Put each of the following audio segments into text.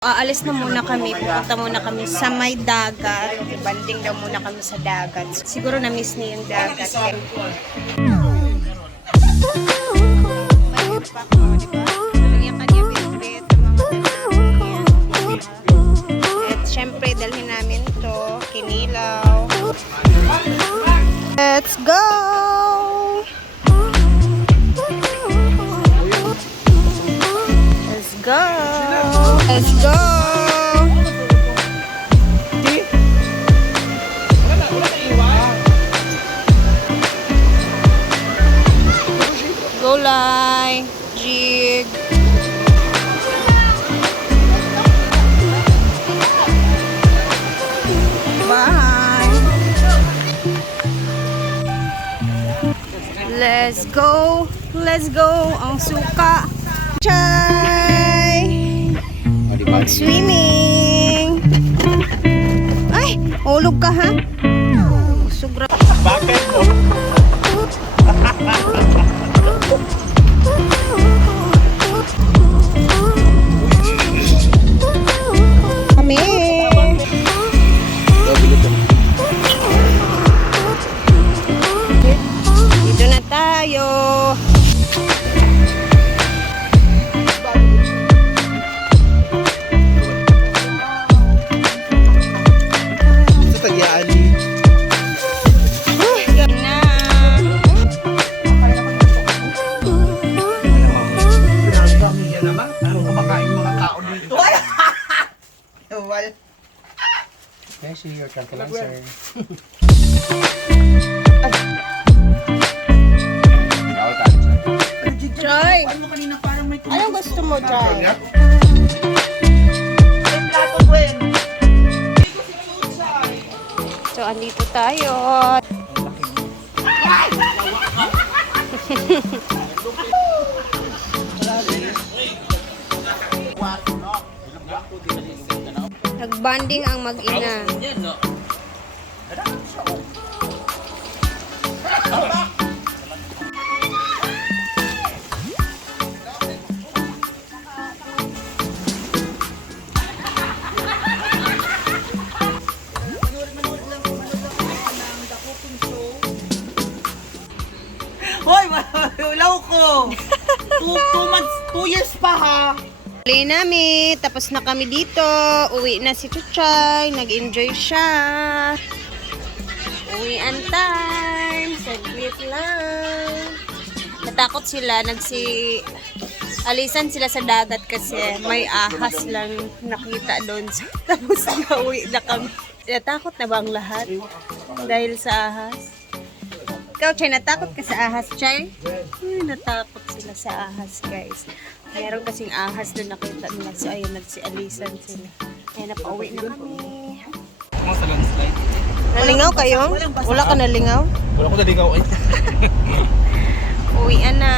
Aalis na muna kami. Pupunta muna kami sa may dagat. Banding daw muna kami sa dagat. Siguro na-miss niya yung dagat. At syempre, dalhin namin to Kinilaw. Let's go! Let's go! Let's go! Go line, jig. Bye. Let's go. Let's go. Ang suka. Chay. Swimming. Ay, ulog ka ha? Sugra. Bakit mo? Kami. Dito na tayo. Yes, your calculator. Joy! Anong gusto mo, Joy? So, andito tayo. Nagbanding ang mag-ina. Hoy, ulaw ko. 2 years pa ha. Play namin. Tapos na kami dito. Uwi na si Chuchay. Nag-enjoy siya. Uwian time. Saglit lang. Natakot sila. Alisan sila sa dagat kasi may ahas lang nakita doon. Tapos nauwi na kami. Natakot na ba ang lahat? Dahil sa ahas? Ikaw, Chay, natakot ka sa ahas, Chay? Uy, natakot sila sa ahas, guys. Meron kasing ahas doon nakita nila. So, ayun, nagsialisan sila. Ayun, napauwi na kami. Sa landslide. Nalingaw kayo? Wala ka nalingaw? Wala ko naligaw ay. Uwian na.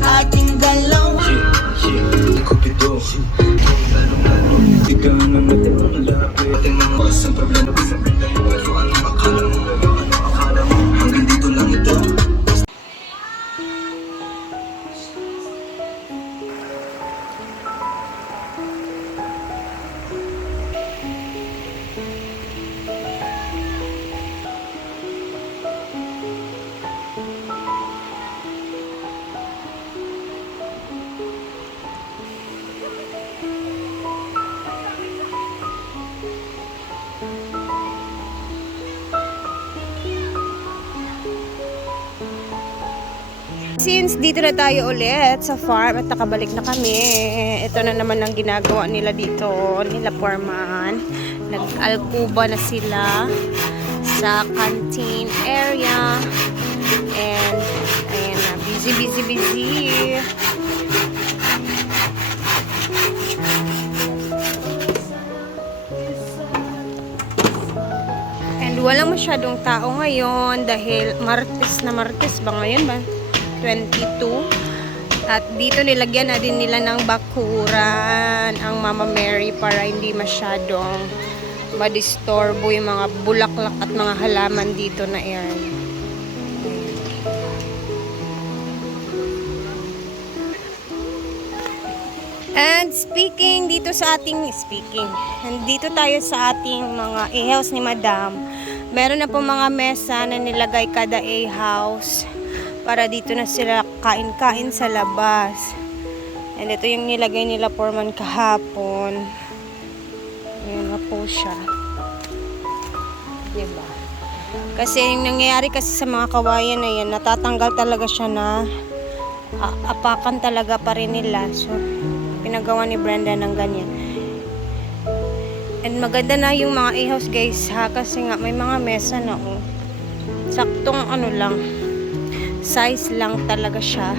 Ating dalawa. Cupido. Tiga na natin ang malapit. Ating mga wasang problema. Isang bigay mo. Anong akala mo? Anong akala mo? Hanggang dito lang ito. Since dito na tayo ulit sa farm at nakabalik na kami, ito na naman ang ginagawa nila dito, nila Foreman. Nag-alkuba na sila sa canteen area. And, ayan na, busy. And walang masyadong tao ngayon dahil Martes ba ngayon ba? 22. At dito nilagyan na din nila ng bakuran ang Mama Mary para hindi masyadong madistorbo yung mga bulaklak at mga halaman dito na area. And nandito tayo sa ating mga A-house ni Madam. Meron na po mga mesa na nilagay kada A-house para dito na sila kain-kain sa labas. And ito yung nilagay nila Foreman kahapon. Ayan na po siya. Diba? Kasi yung nangyayari kasi sa mga kawayan na yan, natatanggal talaga siya na apakan talaga pa rin nila. So, pinagawa ni Brenda ng ganyan. And maganda na yung mga A-house guys ha, kasi nga may mga mesa na saktong lang, size lang talaga siya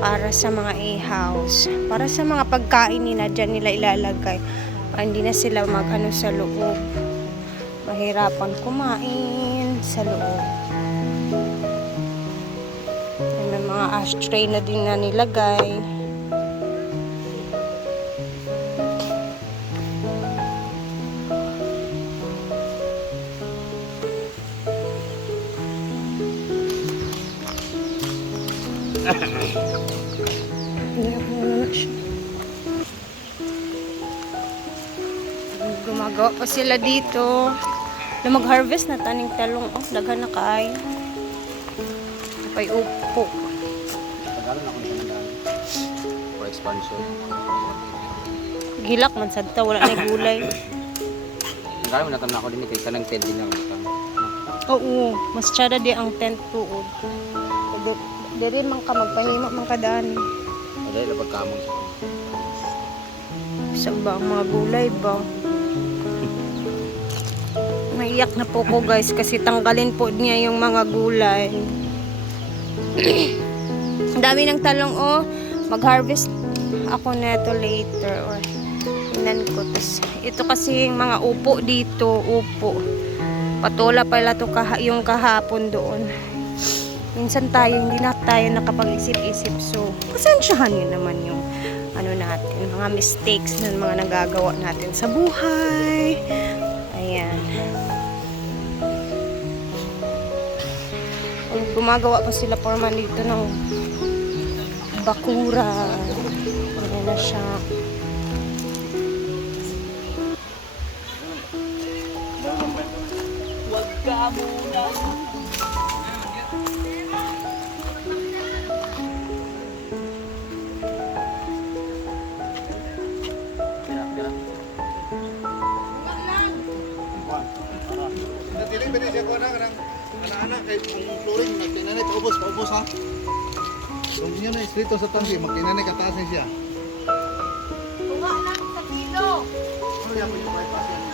para sa mga A-house. Para sa mga pagkain nila, dyan nila ilalagay. Hindi na sila sa loob. Mahirapan kumain sa loob. And may mga ashtray na din na nilagay. Gumagawa pa sila dito. Mag-harvest na taning talong. Daghan na kaay. Pay upo. Tagalan ako ng daan. For expansion. Gilak man sadta, wala na gulay. Tagalan mo natanong ako din kay kanang tent din ako. Oo, mas tsada di ang tent tuod. Dere man ka magpahimo man kadaan. Dahil na pagkamong Sa ba ang mga gulay ba? Naiyak na po ko guys kasi tanggalin po niya yung mga gulay. Ang dami ng talong mag-harvest ako neto later or inan ko. Tas, ito kasi yung mga upo dito, upo. Patola pala to yung kahapon doon. Minsan hindi na tayo nakapag-isip-isip. So, pasensyahan nyo naman yung natin, mga mistakes na mga nagagawa natin sa buhay. Ayan. Gumagawa pa sila Foreman dito ng bakura. Ayan na siya. Huwag ka muna. Natiling pwede siya ko ng anak-anak kay ang flooring magkinanay paubos ha. Kung niyo na istrito sa tangki magkinanay kataasin siya. Bunga lang sa kilo. Ano yan mo yung bypass yan?